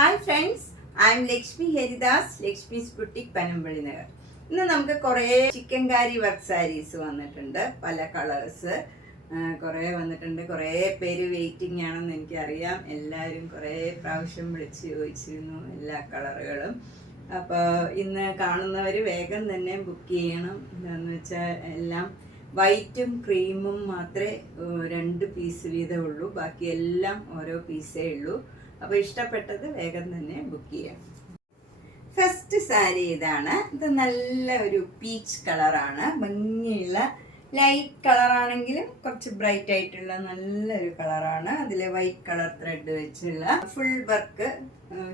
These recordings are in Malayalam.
Hi friends, I M Lakshmi Haridas, Lakshmi's boutique Panampilly Nagar. ഇന്ന് നമുക്ക് കുറേ ചിക്കൻ കാരി വർക്ക് സാരീസ് വന്നിട്ടുണ്ട്. പല കളേഴ്സ് കുറേ വന്നിട്ടുണ്ട്. കുറേ പേര് വെയിറ്റിംഗ് ആണെന്ന് എനിക്കറിയാം. എല്ലാവരും കുറേ പ്രാവശ്യം വിളിച്ച് ചോദിച്ചിരുന്നു എല്ലാ കളറുകളും. അപ്പോൾ ഇന്ന് കാണുന്നവർ വേഗം തന്നെ ബുക്ക് ചെയ്യണം. എന്താണെന്ന് വെച്ചാൽ എല്ലാം വൈറ്റും ക്രീമും മാത്രമേ 2 പീസ് വീതമേ ഉള്ളൂ. ബാക്കി എല്ലാം ഓരോ പീസേ ഉള്ളൂ. അപ്പോൾ ഇഷ്ടപ്പെട്ടത് വേഗം തന്നെ ബുക്ക് ചെയ്യാം. ഫസ്റ്റ് സാരി ഇതാണ്. ഇത് നല്ല ഒരു പീച്ച് കളറാണ്. ഭംഗിയുള്ള ലൈറ്റ് കളറാണെങ്കിലും കുറച്ച് ബ്രൈറ്റ് ആയിട്ടുള്ള നല്ലൊരു കളറാണ്. അതിൽ വൈറ്റ് കളർ ത്രെഡ് വെച്ചുള്ള ഫുൾ വർക്ക്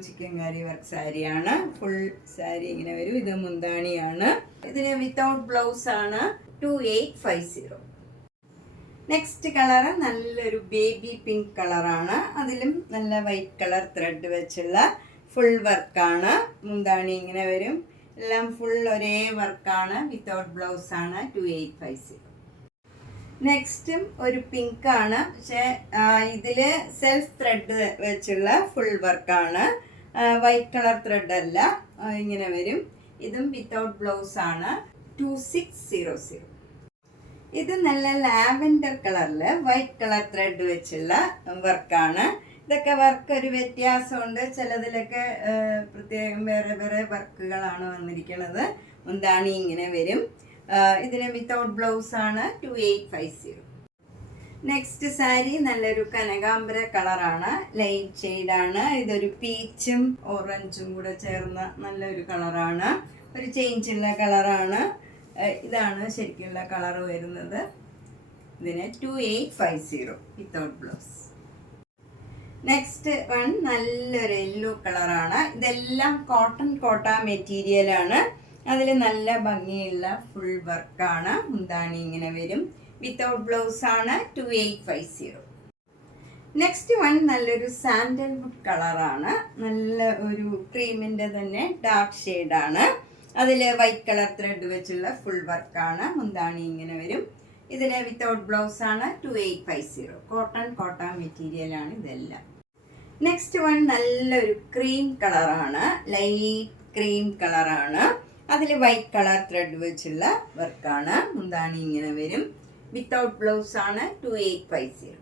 ചിക്കൻ കാരി വർക്ക് സാരിയാണ്. ഫുൾ സാരി ഇങ്ങനെ വരും. ഇത് മുന്താണിയാണ്. ഇതിന് വിത്തൗട്ട് ബ്ലൗസ് ആണ്. 2850. നെക്സ്റ്റ് കളറ് നല്ലൊരു ബേബി പിങ്ക് കളറാണ്. അതിലും നല്ല വൈറ്റ് കളർ ത്രെഡ് വെച്ചുള്ള ഫുൾ വർക്കാണ്. മുന്താണി ഇങ്ങനെ വരും. എല്ലാം ഫുൾ ഒരേ വർക്കാണ്. വിത്തൗട്ട് ബ്ലൗസ് ആണ്. 2850. നെക്സ്റ്റും ഒരു പിങ്ക് ആണ്. പക്ഷേ ഇതിൽ സെൽഫ് ത്രെഡ് വെച്ചുള്ള ഫുൾ വർക്കാണ്. വൈറ്റ് കളർ ത്രെഡ് അല്ല, ഇങ്ങനെ വരും. ഇതും വിത്തൗട്ട് ബ്ലൗസ് ആണ്. 2600. ഇത് നല്ല ലാവൻഡർ കളറിൽ വൈറ്റ് കളർ ത്രെഡ് വെച്ചുള്ള വർക്കാണ്. ഇതൊക്കെ വർക്ക് ഒരു വ്യത്യാസമുണ്ട്. ചിലതിലൊക്കെ പ്രത്യേകം വേറെ വേറെ വർക്കുകളാണ് വന്നിരിക്കുന്നത്. മുന്താണി ഇങ്ങനെ വരും. ഇതിന് വിത്തൗട്ട് ബ്ലൗസ് ആണ്. 2850. നെക്സ്റ്റ് സാരി നല്ലൊരു കനകാംബര കളറാണ്. ലൈറ്റ് ഷെയ്ഡാണ്. ഇതൊരു പീച്ചും ഓറഞ്ചും കൂടെ ചേർന്ന നല്ലൊരു കളറാണ്. ഒരു ചേഞ്ചുള്ള കളറാണ്. ഇതാണ് ശരിക്കുള്ള കളർ വരുന്നത്. ഇതിന് 2850 വിത്തൗട്ട് ബ്ലൗസ്. നെക്സ്റ്റ് വൺ നല്ലൊരു യെല്ലോ കളറാണ്. ഇതെല്ലാം കോട്ട മെറ്റീരിയലാണ്. അതിൽ നല്ല ഭംഗിയുള്ള ഫുൾ വർക്കാണ്. മുന്താണി ഇങ്ങനെ വരും. വിത്തൗട്ട് ബ്ലൗസ് ആണ്. 2850. നെക്സ്റ്റ് വൺ നല്ലൊരു സാൻഡൽവുഡ് കളറാണ്. നല്ല ഒരു ക്രീമിൻ്റെ തന്നെ ഡാർക്ക് ഷെയ്ഡാണ്. അതിൽ വൈറ്റ് കളർ ത്രെഡ് വെച്ചുള്ള ഫുൾ വർക്കാണ്. മുന്താണി ഇങ്ങനെ വരും. ഇതിന് വിത്തൗട്ട് ബ്ലൗസ് ആണ്. 2850. കോട്ട മെറ്റീരിയലാണ് ഇതെല്ലാം. നെക്സ്റ്റ് വൺ നല്ലൊരു ക്രീം കളറാണ്. ലൈറ്റ് ക്രീം കളറാണ്. അതിൽ വൈറ്റ് കളർ ത്രെഡ് വെച്ചുള്ള വർക്കാണ്. മുന്താണി ഇങ്ങനെ വരും. വിത്തൗട്ട് ബ്ലൗസ് ആണ്. 2850.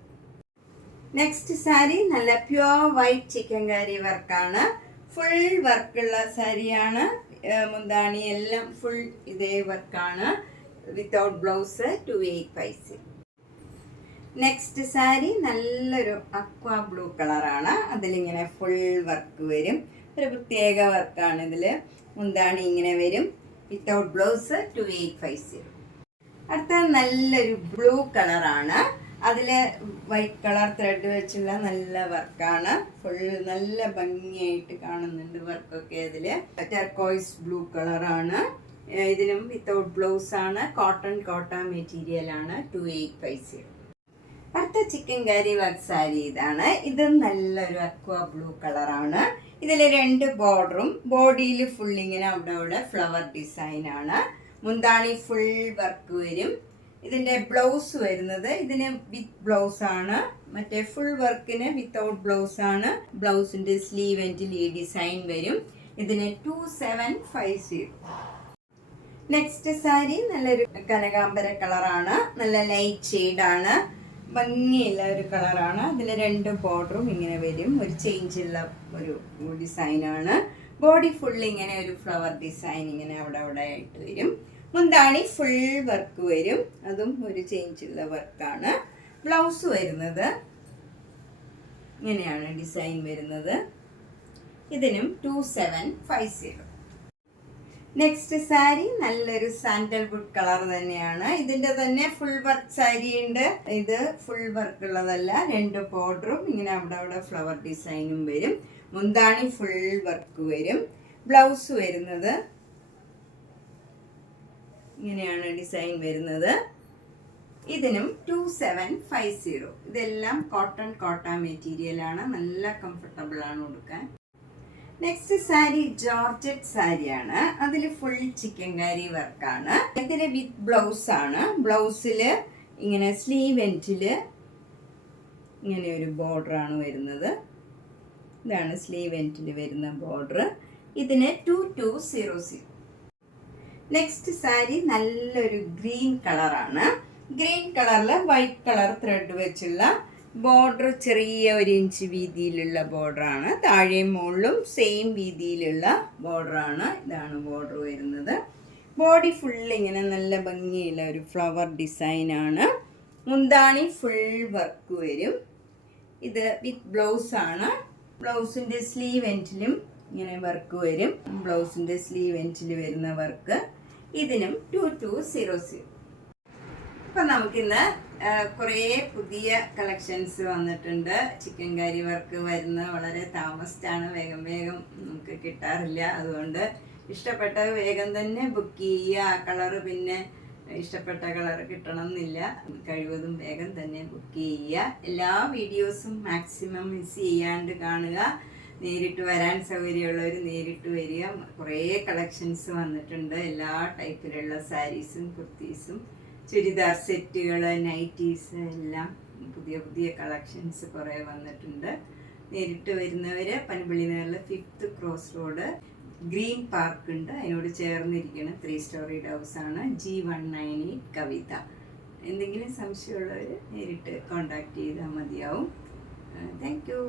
നെക്സ്റ്റ് സാരി നല്ല പ്യുവർ വൈറ്റ് ചിക്കൻ കാരി വർക്കാണ്. ഫുൾ വർക്കുള്ള സാരിയാണ്. മുന്താണി എല്ലാം ഫുൾ ഇതേ വർക്കാണ്. Without blouse. 2850. നെക്സ്റ്റ് സാരി നല്ലൊരു അക്വാ ബ്ലൂ കളറാണ്. അതിലിങ്ങനെ ഫുൾ വർക്ക് വരും. ഒരു പ്രത്യേക വർക്കാണ് ഇതിൽ. മുന്താണി ഇങ്ങനെ വരും. Without blouse. 2850. അടുത്ത നല്ലൊരു ബ്ലൂ കളറാണ്. അതിൽ വൈറ്റ് കളർ ത്രെഡ് വെച്ചുള്ള നല്ല വർക്കാണ്. ഫുൾ നല്ല ഭംഗിയായിട്ട് കാണുന്നുണ്ട് വർക്കൊക്കെ. അതിൽ ടർക്കോയ്സ് ബ്ലൂ കളറാണ്. ഇതിനും വിത്തൗട്ട് ബ്ലൗസ് ആണ്. കോട്ട മെറ്റീരിയലാണ്. 2850. അടുത്ത ചിക്കൻ കാരി വർക്ക് സാരി ഇതാണ്. ഇത് നല്ലൊരു അക്വാ ബ്ലൂ കളറാണ്. ഇതിൽ 2 ബോർഡറും ബോഡിയിൽ ഫുൾ ഇങ്ങനെ അവിടെ ഫ്ലവർ ഡിസൈനാണ്. മുന്താണി ഫുൾ വർക്ക് വരും. ഇതിൻ്റെ ബ്ലൗസ് വരുന്നത് ഇതിന് വിത്ത് ബ്ലൗസ് ആണ്. മറ്റേ ഫുൾ വർക്കിന് വിത്തൗട്ട് ബ്ലൗസ് ആണ്. ബ്ലൗസിൻ്റെ സ്ലീവ് എൻഡിൽ ഈ ഡിസൈൻ വരും. ഇതിന് 2750. നെക്സ്റ്റ് സാരി നല്ലൊരു കനകാംബര കളറാണ്. നല്ല ലൈറ്റ് ഷെയ്ഡാണ്. ഭംഗിയുള്ള ഒരു കളറാണ്. അതിൽ 2 ബോർഡറും ഇങ്ങനെ വരും. ഒരു ചേഞ്ചുള്ള ഒരു ഡിസൈനാണ്. ബോഡി ഫുൾ ഇങ്ങനെ ഒരു ഫ്ലവർ ഡിസൈൻ ഇങ്ങനെ അവിടെ ആയിട്ട് വരും. മുന്താണി ഫുൾ വർക്ക് വരും. അതും ഒരു ചേഞ്ചുള്ള വർക്കാണ്. ബ്ലൗസ് വരുന്നത് ഇങ്ങനെയാണ് ഡിസൈൻ വരുന്നത്. ഇതിനും 2750. നെക്സ്റ്റ് സാരി നല്ലൊരു സാൻഡൽവുഡ് കളർ തന്നെയാണ്. ഇതിൻ്റെ തന്നെ ഫുൾ വർക്ക് സാരി ഉണ്ട്. ഇത് ഫുൾ വർക്ക് ഉള്ളതല്ല. 2 ബോർഡറും ഇങ്ങനെ അവിടെ ഫ്ലവർ ഡിസൈനും വരും. മുന്താണി ഫുൾ വർക്ക് വരും. ബ്ലൗസ് വരുന്നത് ഇങ്ങനെയാണ് ഡിസൈൻ വരുന്നത്. ഇതിനും 2750. ഇതെല്ലാം കോട്ട മെറ്റീരിയലാണ്. നല്ല കംഫർട്ടബിൾ ആണ് ഉടുക്കാൻ. നെക്സ്റ്റ് സാരി ജോർജറ്റ് സാരിയാണ്. അതിൽ ഫുൾ ചിക്കൻ കാരി വർക്കാണ്. ഇതിന് വിത്ത് ബ്ലൗസ് ആണ്. ബ്ലൗസിൽ ഇങ്ങനെ സ്ലീവ് എൻഡിൽ ഇങ്ങനെ ഒരു ബോർഡറാണ് വരുന്നത്. ഇതാണ് സ്ലീവ് എൻഡിൽ വരുന്ന ബോർഡർ. ഇതിന് 2200. നെക്സ്റ്റ് സാരി നല്ലൊരു ഗ്രീൻ കളറാണ്. ഗ്രീൻ കളറിൽ വൈറ്റ് കളർ ത്രെഡ് വെച്ചുള്ള ബോർഡർ, ചെറിയ 1 ഇഞ്ച് വീതിയിലുള്ള ബോർഡറാണ്. താഴെയും മുകളിലും സെയിം വീതിയിലുള്ള ബോർഡറാണ്. ഇതാണ് ബോർഡർ വരുന്നത്. ബോഡി ഫുൾ ഇങ്ങനെ നല്ല ഭംഗിയുള്ള ഒരു ഫ്ലവർ ഡിസൈനാണ്. മുന്താണി ഫുൾ വർക്ക് വരും. ഇത് വിത്ത് ബ്ലൗസാണ്. ബ്ലൗസിൻ്റെ സ്ലീവ് എൻഡിലും ഇങ്ങനെ വർക്ക് വരും. ബ്ലൗസിൻ്റെ സ്ലീവ് എൻഡിൽ വരുന്ന വർക്ക്. ഇതിനും 2200. അപ്പം നമുക്കിന്ന് കുറേ പുതിയ കളക്ഷൻസ് വന്നിട്ടുണ്ട്. ചിക്കൻ കാരി വർക്ക് വരുന്ന വളരെ താമസിച്ചാണ്, വേഗം വേഗം നമുക്ക് കിട്ടാറില്ല. അതുകൊണ്ട് ഇഷ്ടപ്പെട്ട വേഗം തന്നെ ബുക്ക് ചെയ്യുക. ആ കളറ് പിന്നെ ഇഷ്ടപ്പെട്ട കളർ കിട്ടണം എന്നില്ല, കഴിവതും വേഗം തന്നെ ബുക്ക് ചെയ്യുക. എല്ലാ വീഡിയോസും മാക്സിമം മിസ് ചെയ്യാണ്ട് കാണുക. നേരിട്ട് വരാൻ സൗകര്യമുള്ളവർ നേരിട്ട് വരിക. കുറേ കളക്ഷൻസ് വന്നിട്ടുണ്ട്. എല്ലാ ടൈപ്പിലുള്ള സാരീസും കുർത്തീസും ചുരിദാർ സെറ്റുകൾ, നൈറ്റീസ് എല്ലാം പുതിയ പുതിയ കളക്ഷൻസ് കുറേ വന്നിട്ടുണ്ട്. നേരിട്ട് വരുന്നവർ പനമ്പള്ളി നഗറിലെ 5th cross road green park ഉണ്ട്, അതിനോട് ചേർന്നിരിക്കുന്ന 3 സ്റ്റോറീഡ് ഹൗസാണ്. G198 കവിത. എന്തെങ്കിലും സംശയമുള്ളവർ നേരിട്ട് കോണ്ടാക്ട് ചെയ്താൽ മതിയാവും. Thank you.